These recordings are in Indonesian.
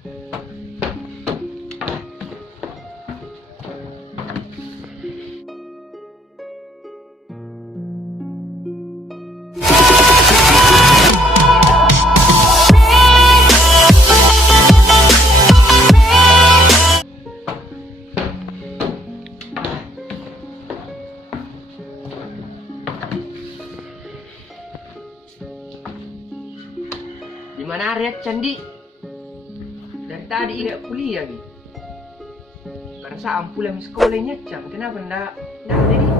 Di mana Arya Candi? Dari tadi tidak kuliah gitu. Karena saya pulang sekolahnya Cang. Kenapa ndak ada ini?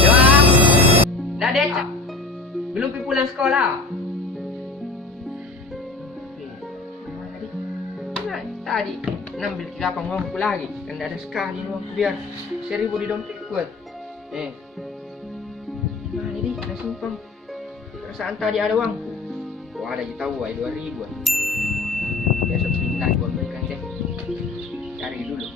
Doang. Ndak ada Cang. Belum pulang sekolah. Nah, tadi ngambil 3 uangku lagi. Kan ndak ada sekali uangku biar 1.000 di dompet buat. Mana ini? Nasi simpang. Perasaan tadi ada uangku. Wah, ada tahu 2.000. Besok pindah gua berikan deh. Cari dulu.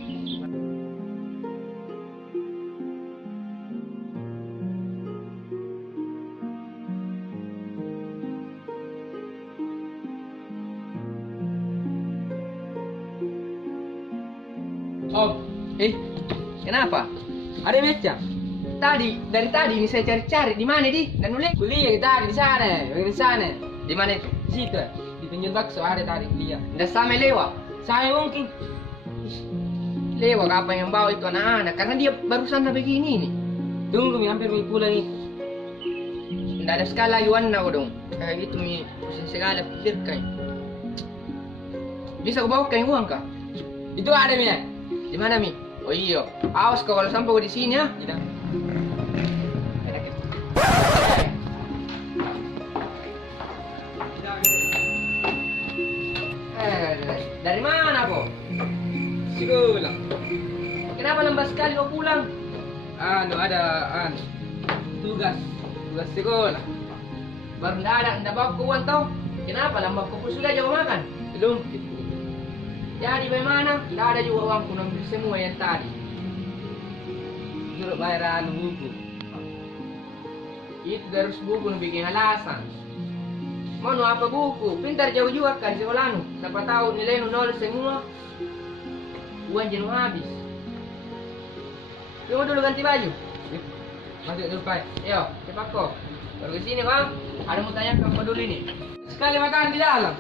Om, Kenapa? ada meja? Dari tadi ini saya cari-cari di mana di? Dan mulai Kuliah kita di sana, di sana. di mana itu? Di situ, di pinggir bakso ada tadi kuliah. Nggak sampai lewat. Saya mungkin. Lewat apa yang bawa itu anak-anak? Karena dia barusan begini nih. Tunggu, mi hampir mi pulang itu. Nggak ada sekali lagi warna kok dong. Kayak gitu mi pusing segala pikirkan. Bisa kau bawa kain uang kah? Itu ada mi. Di mana mi? Oh iya. Awas kau kalau sampai kau di sini ya. Tidak. Dari mana kok? Sekolah. Kenapa lambat sekali kau pulang? Ada tugas sekolah. Baru ndak bawa kau uang tau? Kenapa lambat kau sudah jauh makan? Belum. Jadi bagaimana? Nggak ada juga uangku ngambil semua yang tadi. Suruh bayar buku. Itu harus buku bikin alasan. Mau apa buku? Pintar jauh juga kan sekolahmu. Siapa tahu nilai nol semua. Uang jenuh habis. Tunggu dulu ganti baju. Masuk dulu, Pak. Yo, cepat kok. Baru ke sini bang. Ada mau tanya ke apa dulu ini? Sekali makan di dalam.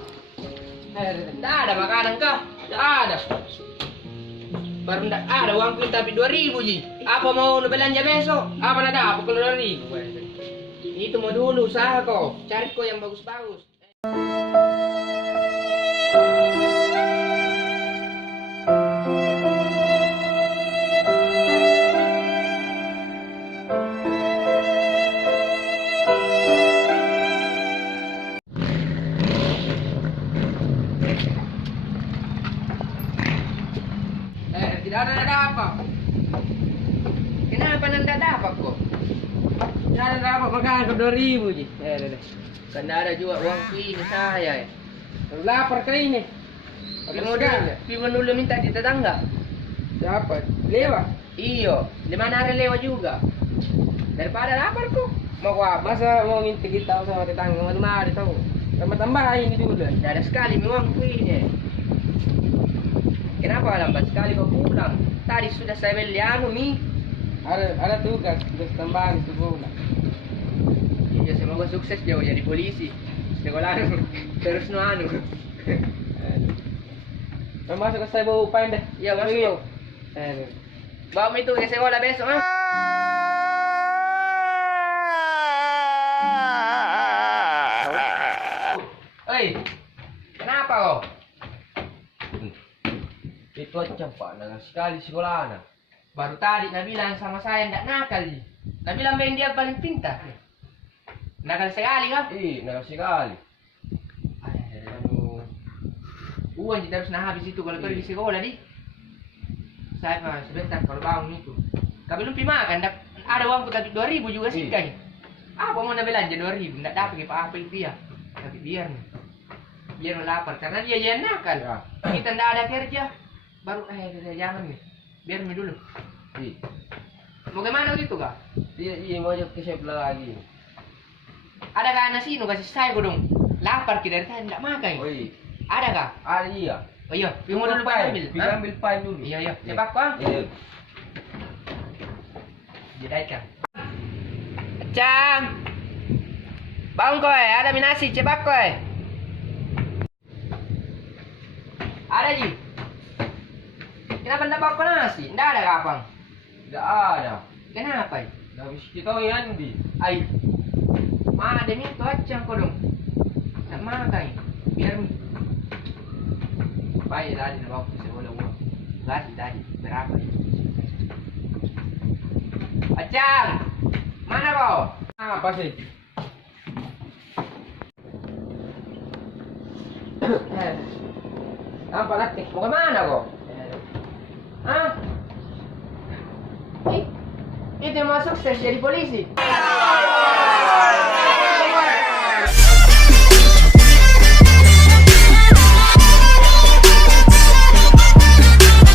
Tidak ada makanan kah? Tidak ada. Baru tidak ada uangku tapi 2.000 ji. Apa mau belanja besok? Apa ada? Apa kalau 2.000? Itu mau dulu usaha kok. Cari kok yang bagus-bagus. Tidak ada apa. Kenapa nanda dapat kok? Tidak ada apa makan ke 2.000 ji. Kan ada juga uangku ini saya ya. Lapar kali ini. Pi dulu minta di tetangga. Dapat. Lewat. Iyo, di mana ada lewat juga. Daripada lapar kok. Mau apa? Masa mau minta kita sama tetangga mana ada tahu. Tambah-tambah ini juga. Tidak ada sekali uangku ini. Kenapa lambat sekali kau pulang? Tadi sudah saya beli mi. Ada tugas tambahan itu pula. Iya, semoga sukses jauh jadi polisi. Sekolah terus Masuk ke saya bawa upain deh. Iya, masuk. Bawa itu ke sekolah besok ah. Hei, kenapa kau? Itu aja pak, nakal sekali sekolah anak. Baru tadi bilang sama saya tidak nakal. Bilang ben dia paling pintar. Nakal sekali kan? Iya, nakal sekali. Uang kita harus habis itu kalau pergi sekolah di. Saya mah sebentar kalau bangun itu. Tapi belum makan, ada uangku tapi 2.000 juga sih kan. Apa mau belanja 2.000? Tidak dapat apa-apa dia. Tapi biar lapar karena dia jangan nakal. Kita tidak ada kerja. Baru jangan nih. Biar dulu. Iya. Mau kemana gitu kak? Iya mau ke sebelah lagi. Ada kan nasi kasih saya dong. Lapar kita dari tadi tidak makan. Oh iya. Ada kah? Ada iya. Oh iya, pergi mau dulu ambil. Pergi ambil file dulu. Iya iya, cepat kok. Iya. Jadikan. Cang. Bangun kowe, ada minasi, cepat kowe. Ada Ji. Kenapa tidak bawa nasi? Tidak ada kapang. Tidak ada. Kenapa? Dah habis kita yang di. Ay. Mana demi itu acang kau dong. Tak makan. Biar mi. Baik tadi nak bawa saya boleh uang. Gaji tadi berapa? Acang. Mana kau? Apa sih? Apa nanti? Mau kemana kau? Hah? Itu yang mau sukses jadi polisi.